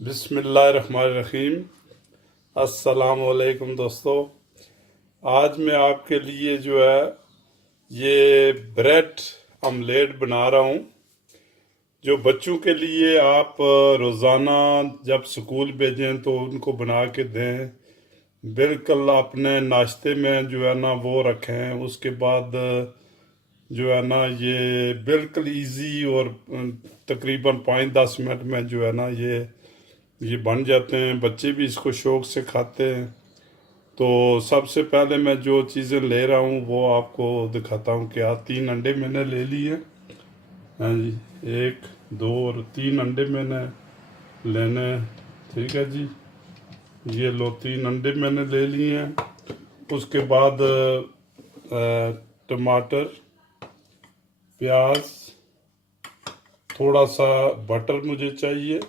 बिस्मिल्लाहिर्रहमानिर्रहीम। अस्सलाम वालेकुम दोस्तों। आज मैं आपके लिए जो है ये ब्रेड ऑमलेट बना रहा हूँ, जो बच्चों के लिए आप रोज़ाना जब स्कूल भेजें तो उनको बना के दें। बिल्कुल अपने नाश्ते में जो है ना वो रखें। उसके बाद जो है ना ये बिल्कुल इजी और तकरीबन 5-10 मिनट में जो है ना ये बन जाते हैं। बच्चे भी इसको शौक से खाते हैं। तो सबसे पहले मैं जो चीज़ें ले रहा हूँ वो आपको दिखाता हूँ। क्या 3 अंडे मैंने ले लिए। हाँ जी, 1 2 और 3 अंडे मैंने लेने हैं। ठीक है जी, ये लो 3 अंडे मैंने ले लिए हैं। उसके बाद टमाटर, प्याज, थोड़ा सा बटर मुझे चाहिए।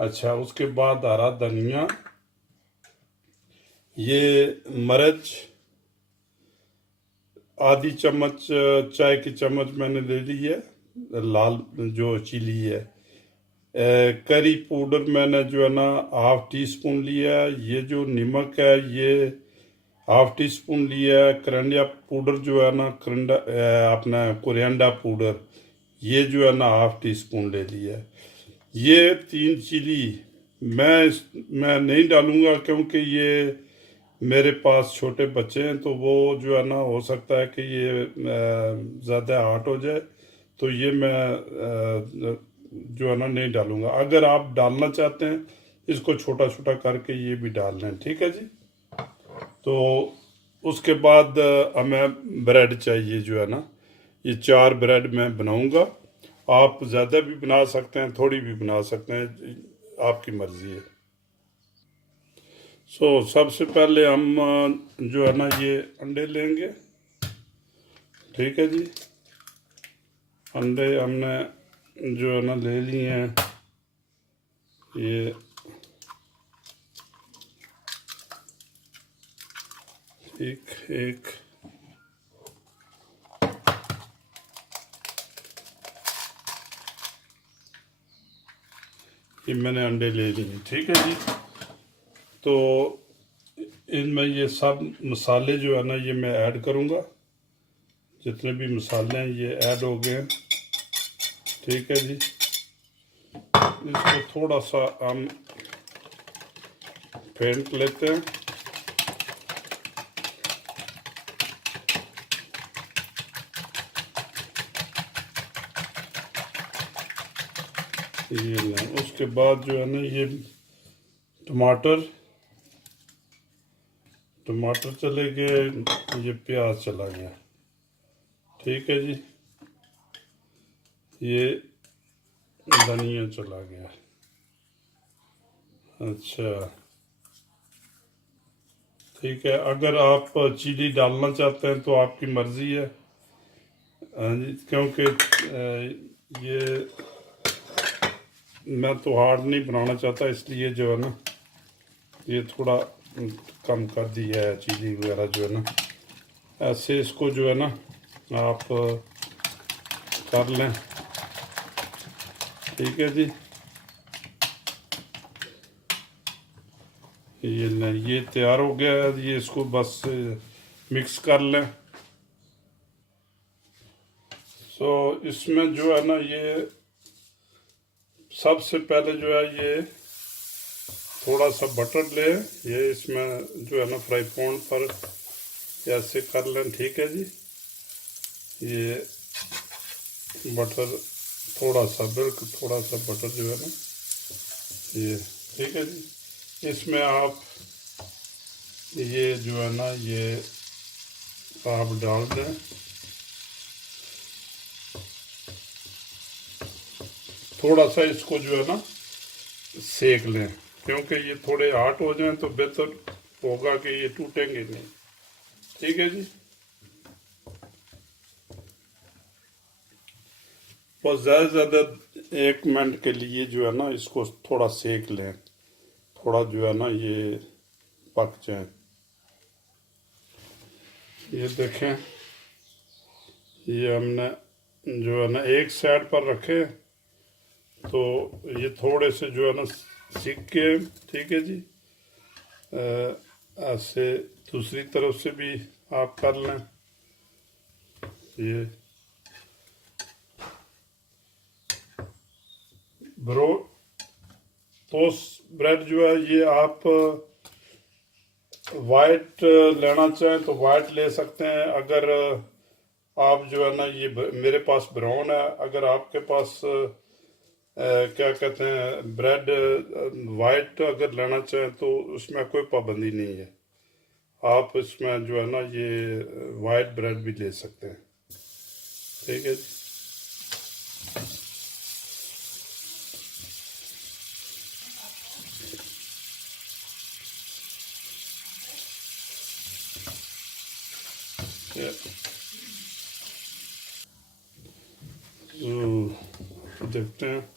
अच्छा, उसके बाद हरा धनिया, ये मिर्च आधी चम्मच, चाय की चम्मच मैंने ले ली है, लाल जो चिली है। करी पाउडर मैंने जो है ना हाफ टी स्पून लिया है। ये जो नमक है ये हाफ टी स्पून लिया है। करंडिया पाउडर जो है ना, करंडा अपना कोरिएंडर पाउडर, ये जो है ना हाफ टी स्पून ले लिया है। ये 3 चिली मैं नहीं डालूंगा क्योंकि ये मेरे पास छोटे बच्चे हैं, तो वो जो है ना हो सकता है कि ये ज़्यादा हार्ड हो जाए, तो ये मैं जो है ना नहीं डालूंगा। अगर आप डालना चाहते हैं इसको छोटा छोटा करके ये भी डाल लें। ठीक है जी। तो उसके बाद हमें ब्रेड चाहिए जो है ना, ये 4 ब्रेड मैं बनाऊंगा। आप ज़्यादा भी बना सकते हैं, थोड़ी भी बना सकते हैं, आपकी मर्ज़ी है। सबसे पहले हम जो है ना ये अंडे लेंगे। ठीक है जी, अंडे हमने जो है ना ले लिए हैं। ये एक एक ये मैंने अंडे ले लिए। ठीक है जी। तो इनमें ये सब मसाले जो है ना ये मैं ऐड करूँगा। जितने भी मसाले हैं ये ऐड हो गए हैं। ठीक है जी, इसको थोड़ा सा हम फेंट लेते हैं। ये लें। उसके बाद जो है ना ये टमाटर चले गए, ये प्याज चला गया। ठीक है जी, ये धनिया चला गया। अच्छा, ठीक है। अगर आप चिली डालना चाहते हैं तो आपकी मर्ज़ी है। हाँ जी, क्योंकि ये मैं तो हार्ड नहीं बनाना चाहता, इसलिए जो है ना ये थोड़ा कम कर दिया है चिली वगैरह जो है ना। ऐसे इसको जो है ना आप कर लें। ठीक है जी, ये लें, ये तैयार हो गया है। ये इसको बस मिक्स कर लें। इसमें जो है ना ये सबसे पहले जो है ये थोड़ा सा बटर ले, ये इसमें जो है ना फ्राई पैन पर ऐसे कर लें। ठीक है जी, ये बटर थोड़ा सा, बिल्कुल थोड़ा सा बटर जो है ना ये। ठीक है जी, इसमें आप ये जो है ना ये आप डाल दें। थोड़ा सा इसको जो है ना सेक लें, क्योंकि ये थोड़े हार्ड हो जाएं तो बेहतर होगा कि ये टूटेंगे नहीं। ठीक है जी, बस ज़्यादा से ज़्यादा 1 मिनट के लिए जो है ना इसको थोड़ा सेक लें, थोड़ा जो है ना ये पक जाए। ये देखें, ये हमने जो है ना एक साइड पर रखे। तो ये थोड़े से जो है ना सीख के, ठीक है जी। ऐसे दूसरी तरफ से भी आप कर लें। ये ब्रो टोस्ट ब्रेड जो है ये आप वाइट लेना चाहें तो वाइट ले सकते हैं। अगर आप जो है ना ये मेरे पास ब्राउन है, अगर आपके पास क्या कहते हैं ब्रेड वाइट अगर लेना चाहें तो उसमें कोई पाबंदी नहीं है। आप इसमें जो है ना ये वाइट ब्रेड भी ले सकते हैं, ठीक है जी। तो देखते हैं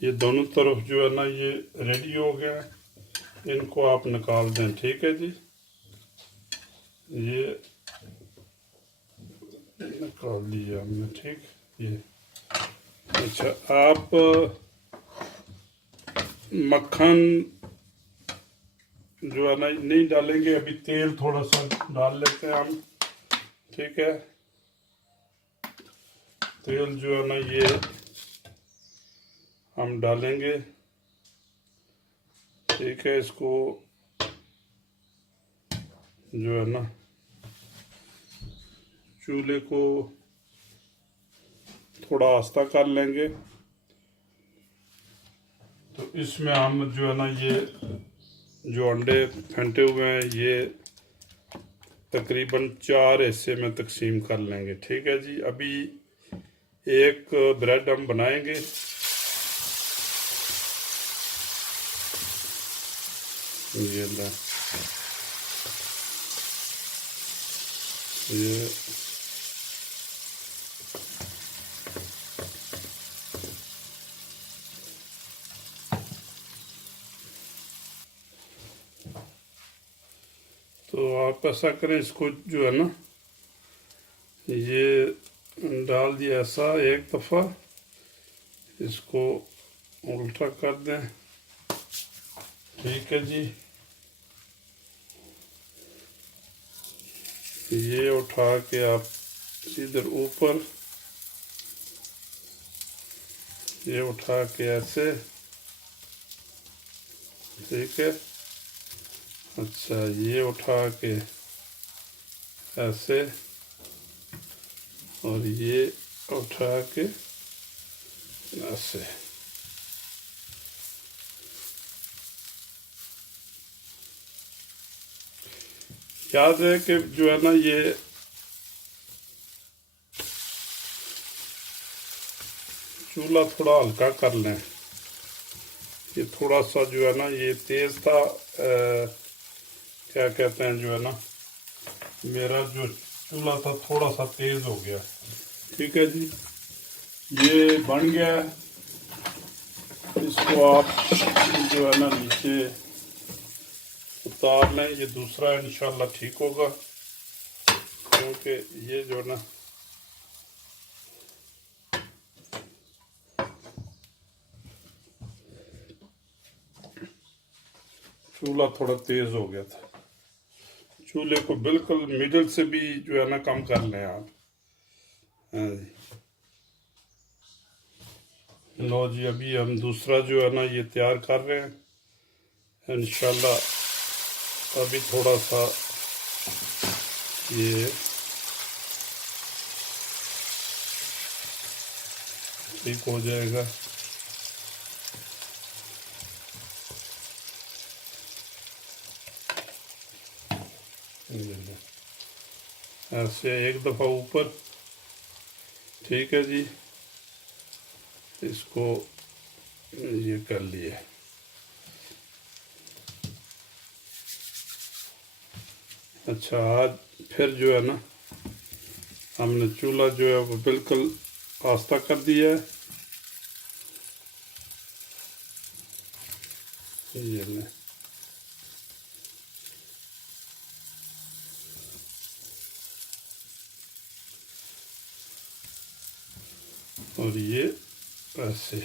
ये दोनों तरफ जो है ना ये रेडी हो गया, इनको आप निकाल दें, ठीक है जी। ये निकाल दिया हमने, ठीक। ये अच्छा, आप मक्खन जो है ना नहीं डालेंगे, अभी तेल थोड़ा सा डाल लेते हैं हम, ठीक है। तेल जो है ना ये हम डालेंगे, ठीक है। इसको जो है ना चूल्हे को थोड़ा आस्ता कर लेंगे। तो इसमें हम जो है ना ये जो अंडे फेंटे हुए हैं ये तकरीबन 4 हिस्से में तकसीम कर लेंगे, ठीक है जी। अभी एक ब्रेड हम बनाएंगे, ये ले ये तो आप ऐसा करें, इसको जो है ना ये डाल दिया ऐसा एक दफ़ा, इसको उल्टा कर दें, ठीक है जी। ये उठा के आप इधर ऊपर, ये उठा के ऐसे, ठीक है। अच्छा, ये उठा के ऐसे, और ये उठा के ऐसे। याद है कि जो है ना ये चूल्हा थोड़ा हल्का कर लें। ये थोड़ा सा जो है ना ये तेज़ था, क्या कहते हैं जो है ना मेरा जो चूल्हा था थोड़ा सा तेज़ हो गया, ठीक है जी। ये बन गया, इसको आप जो है ना नीचे उतार लें। ये दूसरा इंशाल्लाह ठीक होगा, क्योंकि ये जो ना चूल्हा थोड़ा तेज़ हो गया था। चूल्हे को बिल्कुल मिडिल से भी जो है ना कम कर लें आप। हाँ जी, लो जी, अभी हम दूसरा जो है ना ये तैयार कर रहे हैं इंशाल्लाह। अभी थोड़ा सा ये ठीक हो जाएगा। ऐसे एक दफ़ा ऊपर, ठीक है जी। इसको ये कर लिए। अच्छा, आज फिर जो है ना हमने चूल्हा जो है वो बिल्कुल आस्ता कर दिया है। ये ले, और ये ऐसे,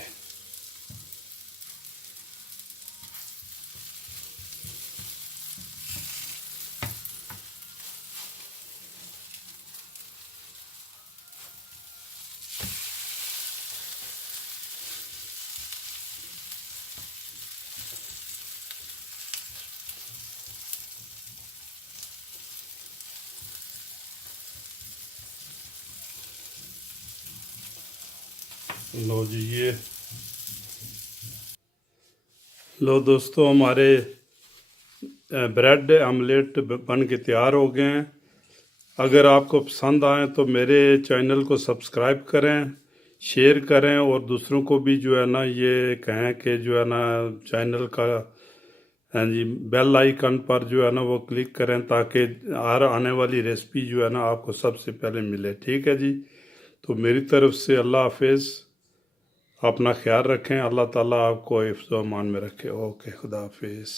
लो जी ये लो दोस्तों, हमारे ब्रेड आमलेट बन के तैयार हो गए हैं। अगर आपको पसंद आए तो मेरे चैनल को सब्सक्राइब करें, शेयर करें और दूसरों को भी जो है ना ये कहें कि जो है ना चैनल का, हाँ जी, बेल आइकन पर जो है ना वो क्लिक करें ताकि हर आने वाली रेसिपी जो है ना आपको सबसे पहले मिले। ठीक है जी। तो मेरी तरफ से अल्लाह हाफिज़। अपना ख्याल रखें। अल्लाह ताला आपको हिफ्ज़ व अमान में रखे। ओके, खुदा हाफिज़।